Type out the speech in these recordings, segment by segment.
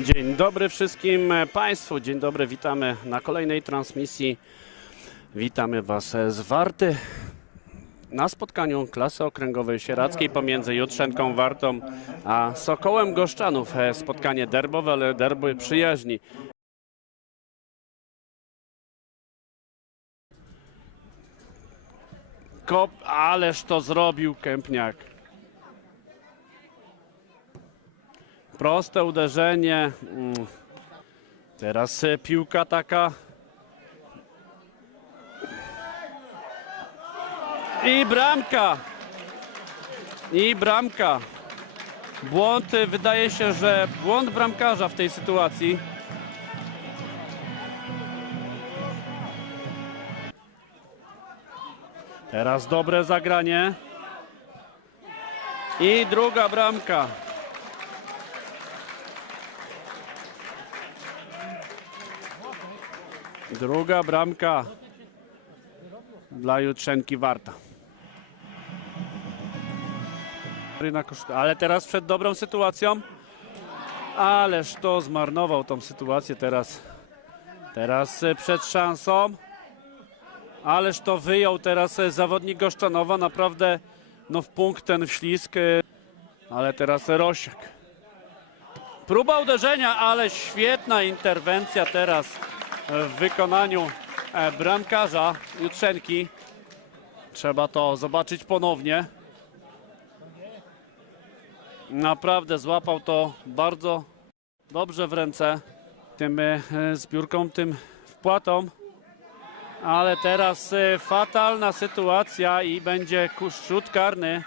Dzień dobry wszystkim Państwu, dzień dobry, witamy na kolejnej transmisji. Witamy Was z Warty na spotkaniu klasy okręgowej sieradzkiej pomiędzy Jutrzenką Wartą a Sokołem Goszczanów. Spotkanie derbowe, ale derby przyjaźni. Kop, ależ to zrobił Kępniak. Proste uderzenie. Mm. Teraz e, piłka taka. I bramka. I bramka. Błąd, e, wydaje się, że błąd bramkarza w tej sytuacji. Teraz dobre zagranie. I druga bramka. Druga bramka dla Jutrzenki Warta. Ale teraz przed dobrą sytuacją. Ależ to zmarnował tą sytuację teraz. Teraz e, przed szansą. Ależ to wyjął teraz e, zawodnik Goszczanowa. Naprawdę no w punkt ten wślizg. e, Ale teraz Rosiak. Próba uderzenia, ale świetna interwencja teraz w wykonaniu e, bramkarza Jutrzenki. Trzeba to zobaczyć ponownie. Naprawdę złapał to bardzo dobrze w ręce tym e, zbiórką, tym wpłatą. Ale teraz e, fatalna sytuacja i będzie rzut karny.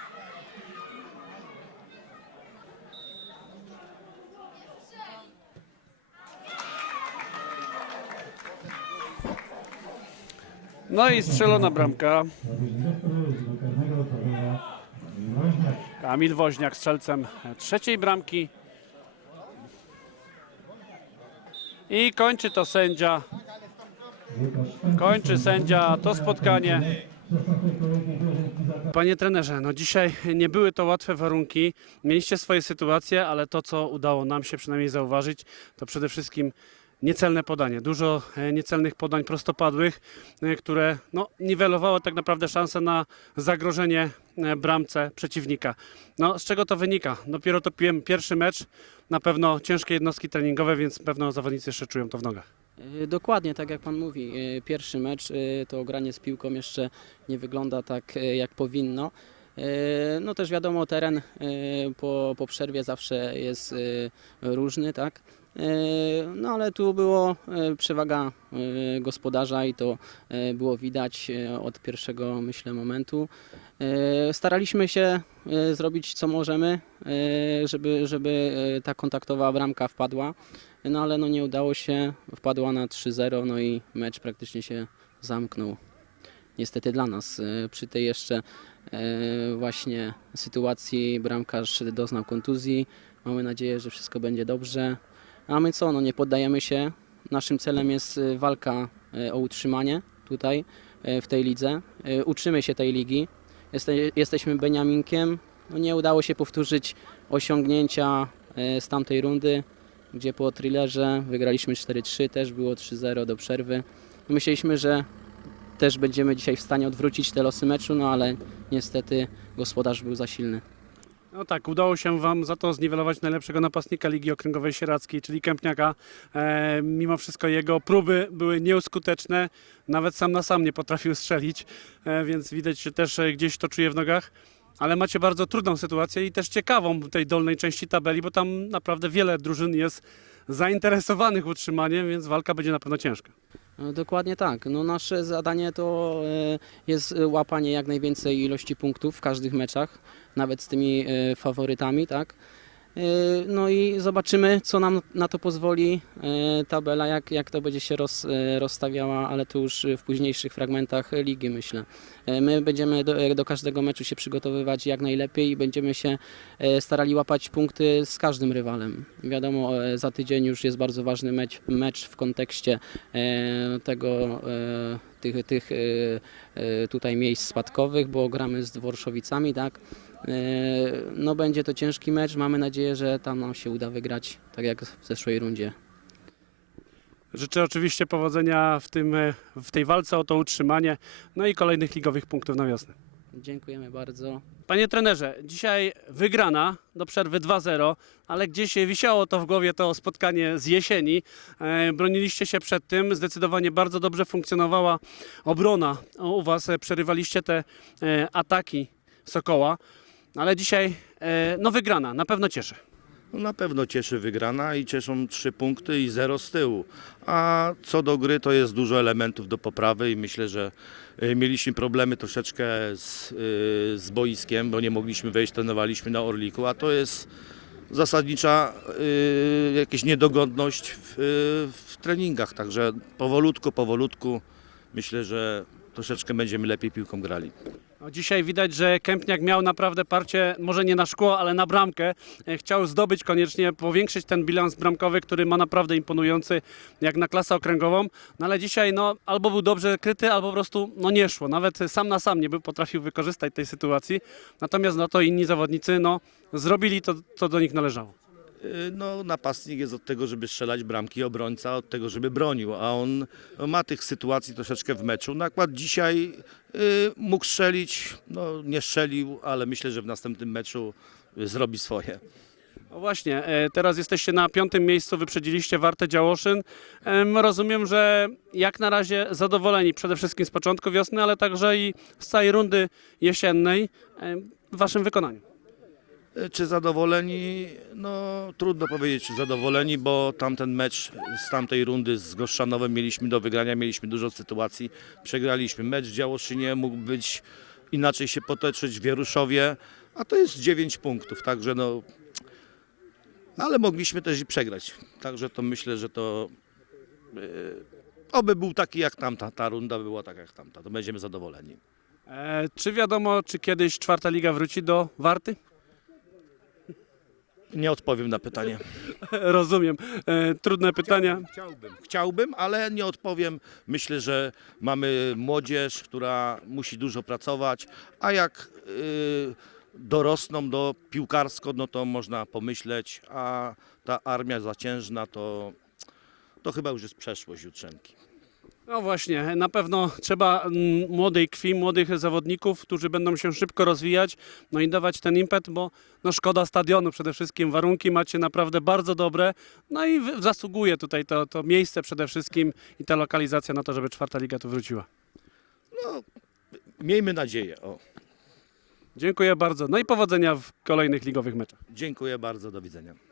No i strzelona bramka. Kamil Woźniak strzelcem trzeciej bramki. I kończy to sędzia. Kończy sędzia to spotkanie. Panie trenerze, no dzisiaj nie były to łatwe warunki. Mieliście swoje sytuacje, ale to, co udało nam się przynajmniej zauważyć, to przede wszystkim niecelne podanie. Dużo e, niecelnych podań prostopadłych, e, które no, niwelowało tak naprawdę szanse na zagrożenie e, bramce przeciwnika. No, z czego to wynika? Dopiero to pi- pierwszy mecz, na pewno ciężkie jednostki treningowe, więc pewno zawodnicy jeszcze czują to w nogach. Dokładnie, tak jak Pan mówi. Pierwszy mecz, to granie z piłką jeszcze nie wygląda tak, jak powinno. Y, No też wiadomo, teren y, po, po przerwie zawsze jest y, różny, tak? No ale tu było przewaga gospodarza i to było widać od pierwszego, myślę, momentu. Staraliśmy się zrobić co możemy, żeby, żeby ta kontaktowa bramka wpadła. No ale no nie udało się, wpadła na 3-0, no i mecz praktycznie się zamknął. Niestety dla nas. E, Przy tej jeszcze e, właśnie sytuacji bramkarz doznał kontuzji. Mamy nadzieję, że wszystko będzie dobrze. A my co, no nie poddajemy się. Naszym celem jest e, walka e, o utrzymanie tutaj e, w tej lidze. E, Uczymy się tej ligi. Jeste, jesteśmy Beniaminkiem. No nie udało się powtórzyć osiągnięcia e, z tamtej rundy gdzie po thrillerze wygraliśmy 4-3, też było 3-0 do przerwy. Myśleliśmy, że też będziemy dzisiaj w stanie odwrócić te losy meczu, no ale niestety gospodarz był za silny. No tak, udało się Wam za to zniwelować najlepszego napastnika Ligi Okręgowej Sieradzkiej, czyli Kępniaka. E, mimo wszystko jego próby były nieuskuteczne, nawet sam na sam nie potrafił strzelić, e, więc widać, że też e, gdzieś to czuje w nogach. Ale macie bardzo trudną sytuację i też ciekawą tej dolnej części tabeli, bo tam naprawdę wiele drużyn jest zainteresowanych utrzymaniem, więc walka będzie na pewno ciężka. No, Dokładnie tak. No, nasze zadanie to e, jest e, łapanie jak najwięcej ilości punktów w każdych meczach, nawet z tymi e, faworytami, tak? E, No i zobaczymy, co nam na to pozwoli e, tabela, jak, jak to będzie się roz, e, rozstawiała, ale to już w późniejszych fragmentach ligi, myślę. My będziemy do, do każdego meczu się przygotowywać jak najlepiej i będziemy się starali łapać punkty z każdym rywalem. Wiadomo, za tydzień już jest bardzo ważny mecz, mecz w kontekście tego, tych, tych tutaj miejsc spadkowych, bo gramy z Dworszowicami, tak? E, No będzie to ciężki mecz, mamy nadzieję, że tam nam się uda wygrać, tak jak w zeszłej rundzie. Życzę oczywiście powodzenia w, tym, e, w tej walce o to utrzymanie, no i kolejnych ligowych punktów na wiosnę. Dziękujemy bardzo. Panie trenerze, dzisiaj wygrana do przerwy 2-0, ale gdzieś wisiało to w głowie to spotkanie z jesieni. E, Broniliście się przed tym, zdecydowanie bardzo dobrze funkcjonowała obrona u Was, przerywaliście te e, ataki Sokoła, ale dzisiaj e, no wygrana, na pewno cieszy. No na pewno cieszy wygrana i cieszą trzy punkty i zero z tyłu. A co do gry, to jest dużo elementów do poprawy i myślę, że y, mieliśmy problemy troszeczkę z, y, z boiskiem, bo nie mogliśmy wejść, trenowaliśmy na Orliku, a to jest zasadnicza jakaś niedogodność w, w treningach. Także powolutku, powolutku myślę, że troszeczkę będziemy lepiej piłką grali. No, Dzisiaj widać, że Kępniak miał naprawdę parcie, może nie na szkło, ale na bramkę. E, Chciał zdobyć koniecznie, powiększyć ten bilans bramkowy, który ma naprawdę imponujący, jak na klasę okręgową. No ale dzisiaj no, albo był dobrze kryty, albo po prostu no, nie szło. Nawet sam na sam nie był potrafił wykorzystać tej sytuacji. Natomiast no, to inni zawodnicy no, zrobili to, co do nich należało. Y, No, napastnik jest od tego, żeby strzelać bramki, obrońca od tego, żeby bronił, a on ma tych sytuacji troszeczkę w meczu. Nakład dzisiaj y, mógł strzelić, no nie strzelił, ale myślę, że w następnym meczu zrobi swoje. No właśnie, e, teraz jesteście na piątym miejscu, wyprzedziliście Wartę Działoszyn. Em, Rozumiem, że jak na razie zadowoleni przede wszystkim z początku wiosny, ale także i z całej rundy jesiennej w waszym wykonaniu. Czy zadowoleni? No trudno powiedzieć, czy zadowoleni, bo tamten mecz z tamtej rundy z Goszczanowem mieliśmy do wygrania, mieliśmy dużo sytuacji, przegraliśmy. Mecz w Działoszynie mógł być inaczej się potoczyć w Wieruszowie, a to jest 9 punktów, także no ale mogliśmy też i przegrać. Także to myślę, że to yy, oby był taki jak tamta, ta runda była taka jak tamta, to będziemy zadowoleni. E, Czy wiadomo, czy kiedyś czwarta liga wróci do Warty? Nie odpowiem na pytanie. Rozumiem. E, Trudne pytania. Chciałbym, chciałbym, ale nie odpowiem. Myślę, że mamy młodzież, która musi dużo pracować, a jak y, dorosną do piłkarsko, no to można pomyśleć, a ta armia zaciężna to, to chyba już jest przeszłość Jutrzenki. No właśnie, na pewno trzeba mm, młodej krwi, młodych zawodników, którzy będą się szybko rozwijać, no i dawać ten impet, bo no szkoda stadionu przede wszystkim, warunki macie naprawdę bardzo dobre, no i zasługuje tutaj to, to miejsce przede wszystkim i ta lokalizacja na to, żeby czwarta liga tu wróciła. No, miejmy nadzieję. O, Dziękuję bardzo, no i powodzenia w kolejnych ligowych meczach. dziękuję bardzo, do widzenia.